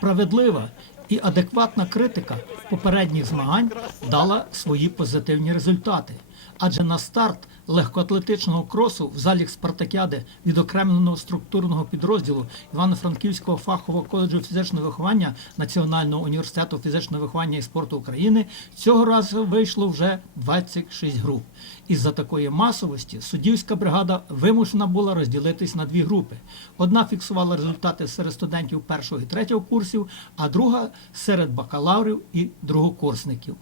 Справедлива і адекватна критика попередніх змагань дала свої позитивні результати. Адже на старт легкоатлетичного кросу в залі Спартакіади відокремленого структурного підрозділу Івано-Франківського фахового коледжу фізичного виховання Національного університету фізичного виховання і спорту України цього разу вийшло вже 26 груп. Із-за такої масовості суддівська бригада вимушена була розділитись на дві групи. Одна фіксувала результати серед студентів першого і третього курсів, а друга серед бакалаврів і другокурсників.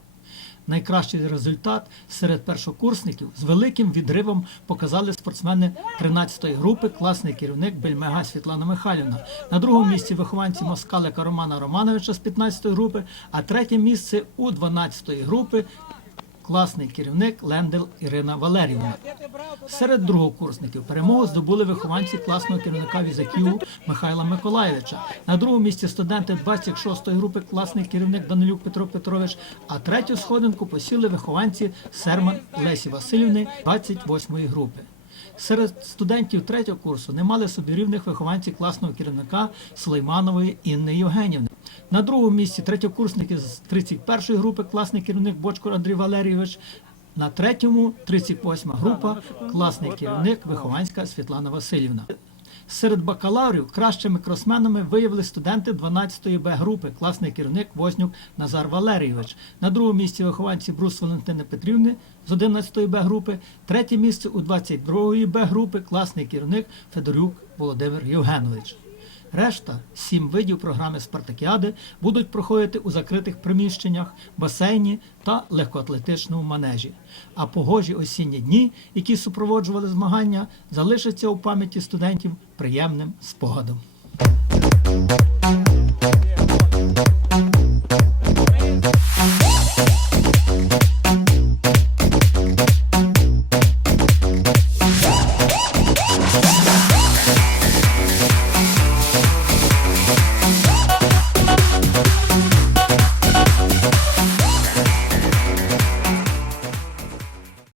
Найкращий результат серед першокурсників з великим відривом показали спортсмени 13-ї групи, класний керівник Бельмега Світлана Михайлівна. На другому місці вихованці Москалика Романа Романовича з 15-ї групи, а третє місце у 12-ї групи класний керівник Лендел Ірина Валерівна. Серед другокурсників перемогу здобули вихованці класного керівника Візаківу Михайла Миколаєвича. На другому місці студенти 26-ї групи класний керівник Данилюк Петро Петрович, а третю сходинку посіли вихованці Серман Лесі Васильівни 28-ї групи. Серед студентів третього курсу не мали собі рівних вихованці класного керівника Сулейманової Інни Євгенівни. На другому місці третьокурсники з 31-ї групи класний керівник Бочко Андрій Валерійович. На третьому 38 група класний керівник вихованська Світлана Васильівна. Серед бакалаврів кращими кросменами виявили студенти 12-ї Б групи, класний керівник Вознюк Назар Валерійович. На другому місці вихованці Брус Валентини Петрівни з 11-ї Б групи. Третє місце у 22-ї Б групи, класний керівник Федорюк Володимир Євгенович. Решта сім видів програми Спартакіади будуть проходити у закритих приміщеннях, басейні та легкоатлетичному манежі. А погожі осінні дні, які супроводжували змагання, залишаться у пам'яті студентів приємним спогадом.